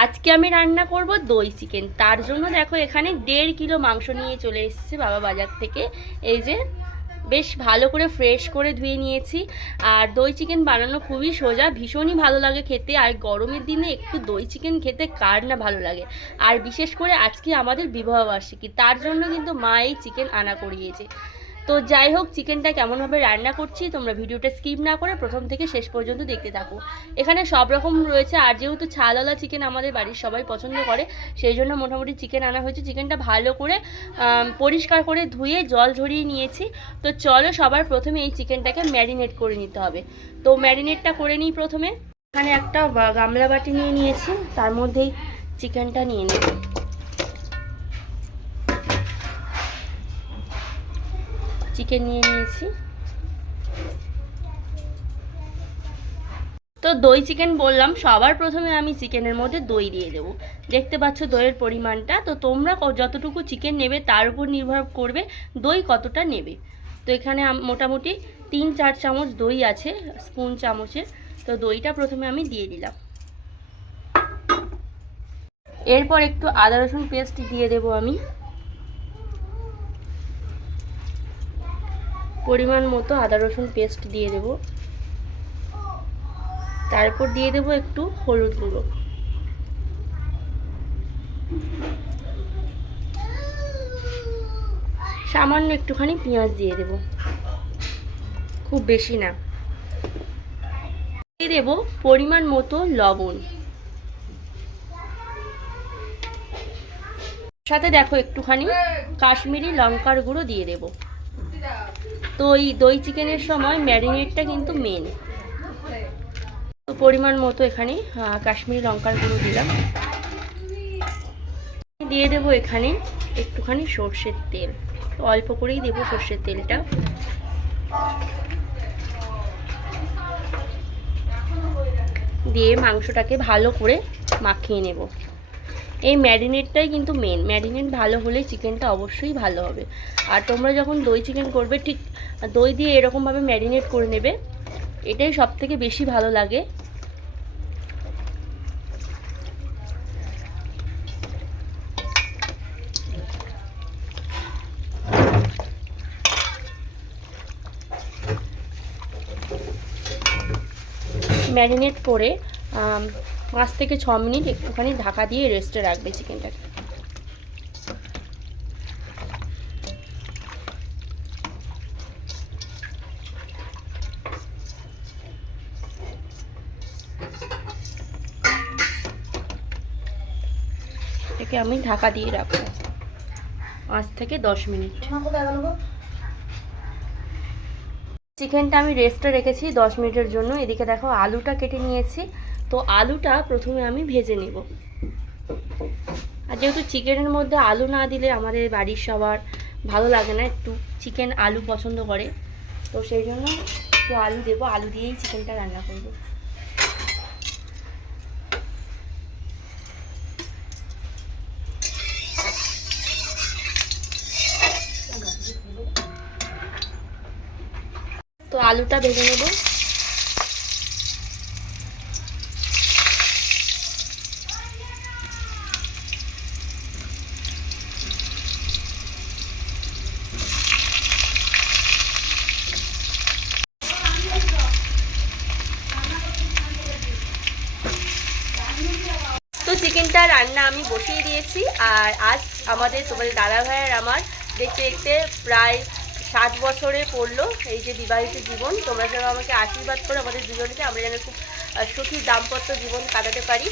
আজকে আমি রান্না করব দই চিকেন। তার জন্য দেখো এখানে 1.5 কিলো মাংস নিয়ে চলে এসেছে বাবা বাজার থেকে। এই যে বেশ ভালো করে ফ্রেশ করে ধুয়ে নিয়েছি। আর দই চিকেন বানানো খুবই সোজা, ভীষণই ভালো লাগে খেতে। আর গরমের দিনে একটু দই চিকেন খেতে কার না ভালো লাগে। আর বিশেষ করে আজকে আমাদের বিবাহবার্ষিকী, তার জন্য কিন্তু মা এই চিকেন আনা করিয়েছে। তো যাই হোক, চিকেনটা কেমনভাবে রান্না করছি তোমরা ভিডিওটা স্কিপ না করে প্রথম থেকে শেষ পর্যন্ত দেখতে থাকো। এখানে সব রকম রয়েছে, আর যেহেতু ছালওয়ালা চিকেন আমাদের বাড়ির সবাই পছন্দ করে, সেই জন্য মোটামুটি চিকেন আনা হয়েছে। চিকেনটা ভালো করে পরিষ্কার করে ধুয়ে জল ঝরিয়ে নিয়েছি। তো চলো সবার প্রথমে এই চিকেনটাকে ম্যারিনেট করে নিতে হবে। তো ম্যারিনেটটা করে নিই প্রথমে। এখানে একটা গামলা বাটি নিয়ে নিয়েছি, তার মধ্যেই চিকেনটা নিয়ে নেব। চিকেন নিয়ে নিয়েছি। তো দই চিকেন বললাম, সবার প্রথমে আমি চিকেনের মধ্যে দই দিয়ে দেবো। দেখতে পাচ্ছ দইয়ের পরিমাণটা। তো তোমরা যতটুকু চিকেন নেবে তার উপর নির্ভর করবে দই কতটা নেবে। তো এখানে মোটামুটি 3-4 চামচ দই আছে, স্পুন চামচের। তো দইটা প্রথমে আমি দিয়ে দিলাম। এরপর একটু আদা রসুন পেস্ট দিয়ে দেবো আমি, পরিমাণ মতো আদা রসুন পেস্ট দিয়ে দেব। তারপর দিয়ে দেব একটু হলুদ গুঁড়ো, সামান্য একটুখানি পেঁয়াজ দিয়ে দেব, খুব বেশি না। দিয়ে দেব পরিমাণ মতো লবণ, সাথে দেখো একটুখানি কাশ্মীরি লঙ্কার গুঁড়ো দিয়ে দেব। তো এই দই চিকেনের সময় ম্যারিনেটটা কিন্তু মেন। তো পরিমাণ মতো এখানে কাশ্মীরি লঙ্কার গুঁড়ো দিলাম। দিয়ে দেব এখানে একটুখানি সর্ষের তেল, অল্প করেই দেব সর্ষের তেলটা। দিয়ে মাংসটাকে ভালো করে মাখিয়ে নেব। এই ম্যারিনেটটাই কিন্তু মেন, ম্যারিনেট ভালো হলে চিকেনটা অবশ্যই ভালো হবে। আর তোমরা যখন দই চিকেন করবে ঠিক দই দিয়ে এরকমভাবে ম্যারিনেট করে নেবে, এটাই সবথেকে বেশি ভালো লাগে। ম্যারিনেট করে 5 থেকে 6 মিনিট একটুখানি ঢাকা দিয়ে রেস্টে রাখবে চিকেনটাকে। এটাকে আমি ঢাকা দিয়ে রাখবো 5 থেকে 10 মিনিট। চিকেনটা আমি রেস্টে রেখেছি 10 মিনিটের জন্য। এদিকে দেখো আলুটা কেটে নিয়েছি। তো আলুটা প্রথমে আমি ভেজে নেব। আর যেহেতু চিকেনের মধ্যে আলু না দিলে আমাদের বাড়ির সবার ভালো লাগে না, একটু চিকেন আলু পছন্দ করে, তো সেই জন্য একটু আলু দেবো। আলু দিয়েই চিকেনটা রান্না করব। তো আলুটা ভেজে নেব। তো চিকেনটা রান্না আমি বসিয়ে দিয়েছি। আর আজ তোমাদের দাদা ভাইয়ের আমার দেখতে দেখতে প্রায় 7 বছরে পড়লো এই যে বিবাহিত জীবন। তোমরা যেন আমাকে আশীর্বাদ করো আমাদের দুজনকে, আমরা যেন খুব সুখী দাম্পত্য জীবন কাটাতে পারি।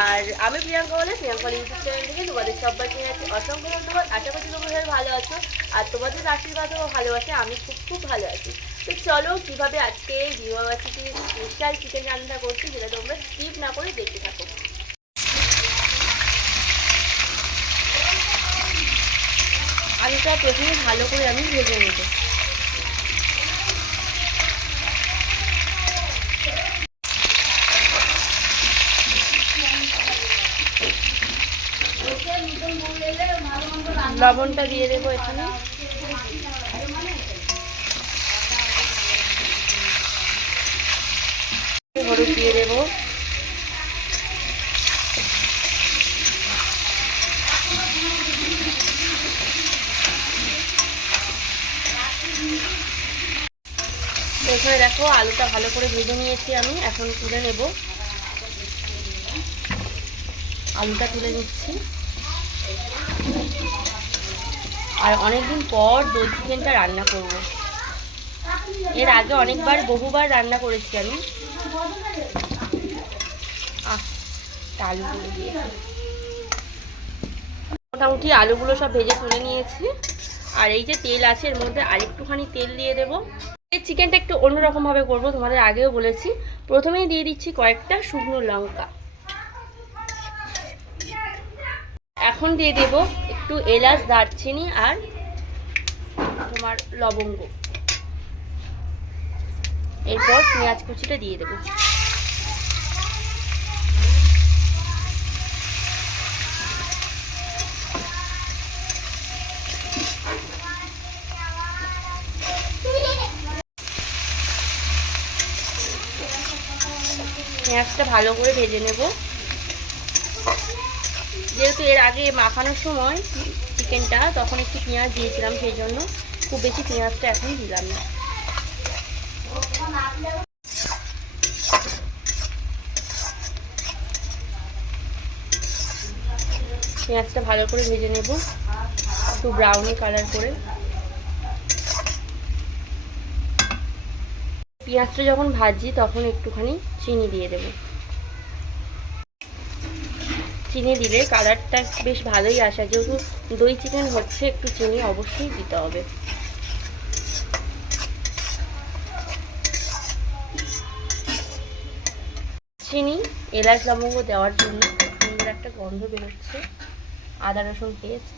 আর আমি প্রিয়াঙ্কা বলে প্রিয়াঙ্কা ইউটিউব চ্যানেল থেকে তোমাদের সবাইকে জানাচ্ছি অসংখ্য ধন্যবাদ। আশা করছি তোমরা ভালো আছো, আর তোমাদের আশীর্বাদও ভালোবাসে আমি খুব খুব ভালো আছি। তো চলো কীভাবে আজকে বিবাহবার্ষিকী স্পেশাল চিকেন রান্না করছি যেটা তোমরা স্কিপ না করে দেখতে থাকো। আলুটা প্রথমে ভালো করে আমি ভেজে নেব। লবণটা দিয়ে দেবো এখানে, হলুদ দিয়ে দেবো, এখানে দেখো আলুটা ভালো করে ভেজে নিয়েছি আমি, এখন তুলে নেব। আলুটা তুলে নিচ্ছি। আর অনেকদিন পর দই চিকেনটা রান্না করব। এর আগে অনেকবার বহুবার রান্না করেছি আমি। আলুগুলো দিয়েছি, মোটামুটি আলুগুলো সব ভেজে তুলে নিয়েছি। আর এই যে তেল আছে এর মধ্যে আরেকটুখানি তেল দিয়ে দেবো। এই চিকেনটা একটু অন্যরকম ভাবে করবো, তোমাদের আগেও বলেছি। প্রথমেই দিয়ে দিচ্ছি কয়েকটা শুকনো লঙ্কা। এখন দিয়ে দেব একটু এলাচ, দারচিনি আর তোমার লবঙ্গ। এরপর পেঁয়াজ কুচিটা দিয়ে দেবো। পেঁয়াজটা ভালো করে ভেজে নেব। যেহেতু এর আগে মাখানোর সময় চিকেনটা তখন একটু পেঁয়াজ দিয়েছিলাম, সেই জন্য খুব বেশি পেঁয়াজটা এখন দিলাম না। পেঁয়াজটা ভালো করে ভেজে নেব একটু ব্রাউনি কালার করে। পেঁয়াজটা যখন ভাজি তখন একটুখানি চিনি দিয়ে দেব। চিনি দিলে কালারটা বেশ ভালোই আসে, যেহেতু দই চিকেন হচ্ছে একটু চিনি অবশ্যই দিতে হবে। চিনি, এলাচ, লবঙ্গ দেওয়ার জন্য সুন্দর একটা গন্ধ বেরোচ্ছে। আদা রসুন পেস্ট,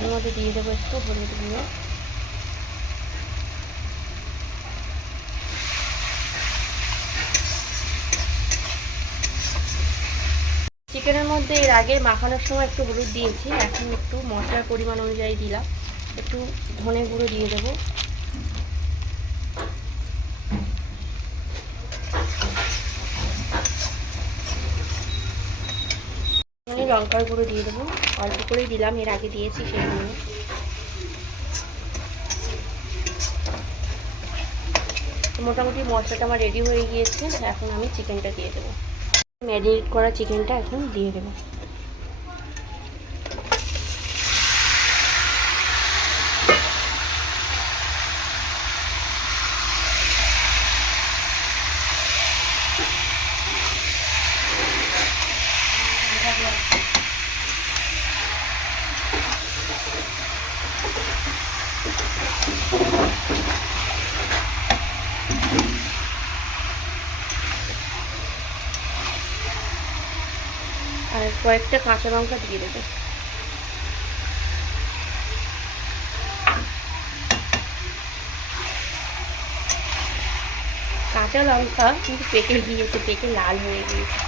এর মধ্যে দিয়ে দেবো একটু হলুদ গুঁড়ো। চিকেনের মধ্যে এর আগে মাখানোর সময় একটু হলুদ দিয়েছি, এখন একটু মশলার পরিমাণ অনুযায়ী দিলাম। একটু ধনে গুঁড়ো দিয়ে দেবো, লঙ্কার গুঁড়ো দিয়ে দেবো। অল্প করেই দিলাম, এর আগে দিয়েছি সেই জন্য। মোটামুটি মশলাটা আমার রেডি হয়ে গিয়েছে, এখন আমি চিকেনটা দিয়ে দেবো। ম্যারিনেট করা চিকেনটা এখন দিয়ে দেবো। আর কয়েকটা কাঁচা লঙ্কা দিয়ে দেবো। কাঁচা লঙ্কা কিন্তু পেকে গিয়েছে, পেকে লাল হয়ে গিয়েছে।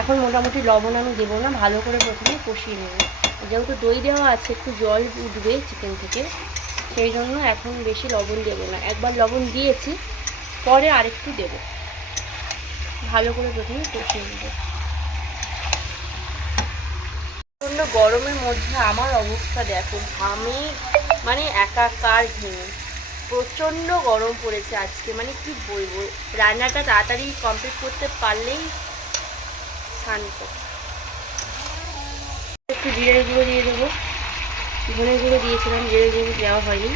এখন মোটামুটি লবণ আমি দেবো না, ভালো করে প্রথমে কষিয়ে নেব। যেহেতু দই দেওয়া আছে একটু জল উঠবে চিকেন থেকে, সেই জন্য এখন বেশি লবণ দেবো না। একবার লবণ দিয়েছি, পরে আরেকটু দেবো। ভালো করে প্রথমে কষিয়ে নেব। প্রচণ্ড গরমের মধ্যে আমার অবস্থা দেখো, ঘামে মানে একাকার ঘেমে। প্রচণ্ড গরম পড়েছে আজকে, মানে কি বলবো। রান্নাটা তাড়াতাড়ি কমপ্লিট করতে পারলেই শান্ত। একটু জিরে গুঁড়ো দিয়ে দেবো। ধনে গুঁড়ো দিয়েছিলাম, জিরে গুঁড়ো দেওয়া হয়নি।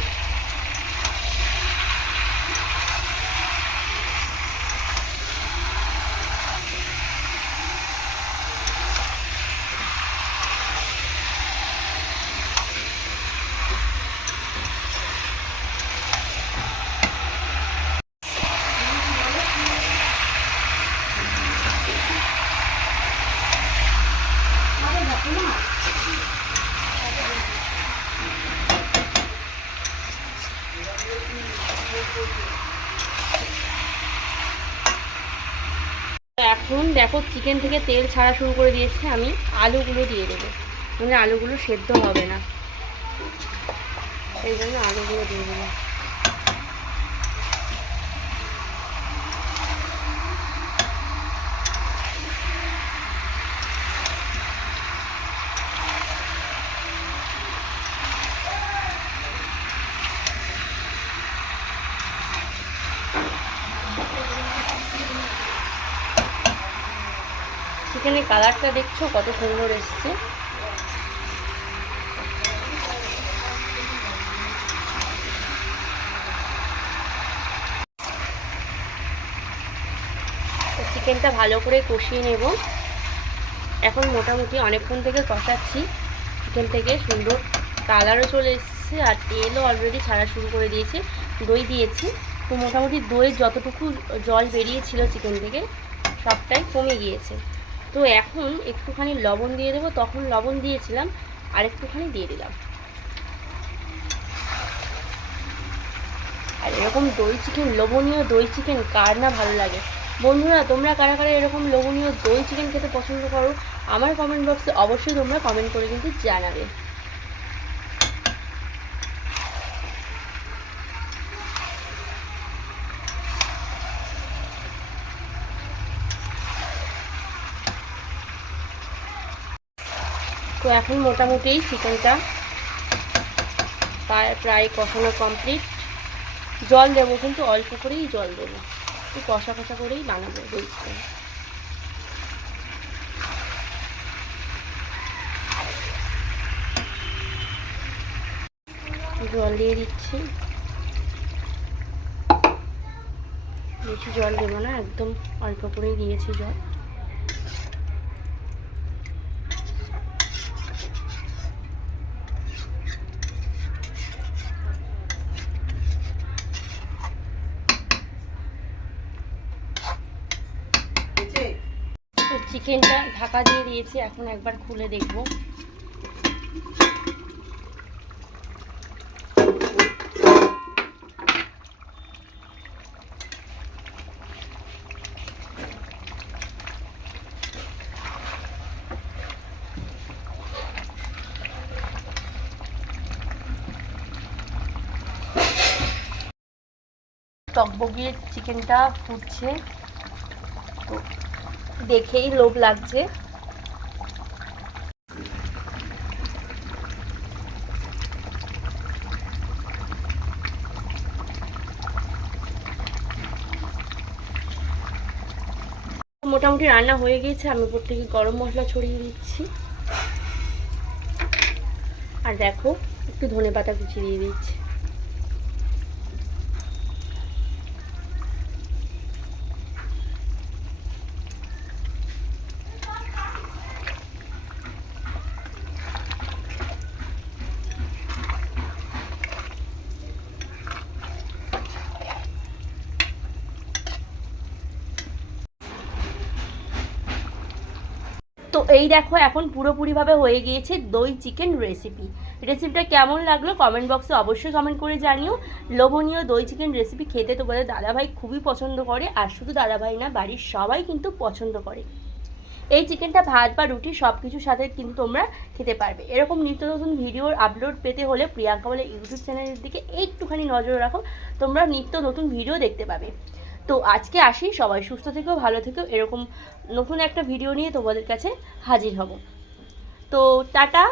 এখন দেখো চিকেন থেকে তেল ছাড়া শুরু করে দিয়েছে, আমি আলুগুলো দিয়ে দেবো, মানে আলুগুলো সেদ্ধ হবে না, এই জন্য আলুগুলো দিয়ে দেবো। চিকেনের কালারটা দেখছো কত সুন্দর এসছে। চিকেনটা ভালো করে কষিয়ে নেব। এখন মোটামুটি অনেকক্ষণ থেকে কষাচ্ছি, চিকেন থেকে সুন্দর কালারও চলে এসছে আর তেলও অলরেডি ছাড়া শুরু করে দিয়েছে। দই দিয়েছি, তো মোটামুটি দইয়ের যতটুকু জল বেরিয়েছিল চিকেন থেকে সবটাই কমে গিয়েছে। তো এখন একটুখানি লবণ দিয়ে দেবো, তখন লবণ দিয়েছিলাম আর একটুখানি দিয়ে দিলাম। আর এরকম দই চিকেন, লোভনীয় দই চিকেন কার না ভালো লাগে? বন্ধুরা তোমরা কারা কারা এরকম লোভনীয় দই চিকেন খেতে পছন্দ করো আমার কমেন্ট বক্সে অবশ্যই তোমরা কমেন্ট করে কিন্তু জানাবে। তো এখন মোটামুটি চিকেনটা প্রায় কষানো কমপ্লিট। জল দেবো কিন্তু অল্প করেই জল দেবো, একটু কষা কষা করেই বানাবো দই চিকেন। জল দিয়ে দিচ্ছি, বেশি জল দেবো না, একদম অল্প করেই দিয়েছি জল। তো চিকেনটা ঢাকা দিয়ে দিয়েছি, এখন একবার খুলে দেখবো। টকবগিয়ে চিকেনটা ফুটছে, তো দেখেই লোভ লাগছে। মোটামুটি রান্না হয়ে গিয়েছে, আমি উপর থেকে গরম মশলা ছড়িয়ে দিচ্ছি। আর দেখো একটু ধনেপাতা কুচি দিয়ে দিচ্ছি। তো এই দেখো এখন পুরোপুরিভাবে হয়ে গিয়েছে দই চিকেন রেসিপিটা কেমন লাগলো কমেন্ট বক্সে অবশ্যই কমেন্ট করে জানিও। লোভনীয় দই চিকেন রেসিপি খেতে তোমাদের দাদাভাই খুবই পছন্দ করে, আর শুধু দাদাভাই না বাড়ির সবাই কিন্তু পছন্দ করে। এই চিকেনটা ভাত বা রুটি সব কিছুর সাথে কিন্তু তোমরা খেতে পারবে। এরকম নিত্য নতুন ভিডিওর আপলোড পেতে হলে প্রিয়াঙ্কা বলে ইউটিউব চ্যানেলের দিকে একটুখানি নজর রাখো, তোমরা নিত্য নতুন ভিডিও দেখতে পাবে। তো আজকে আসি, সবাই সুস্থ থেকেও ভালো থেকেও, এরকম নতুন একটা ভিডিও নিয়ে তোমাদের কাছে হাজির হব। তো টাটা।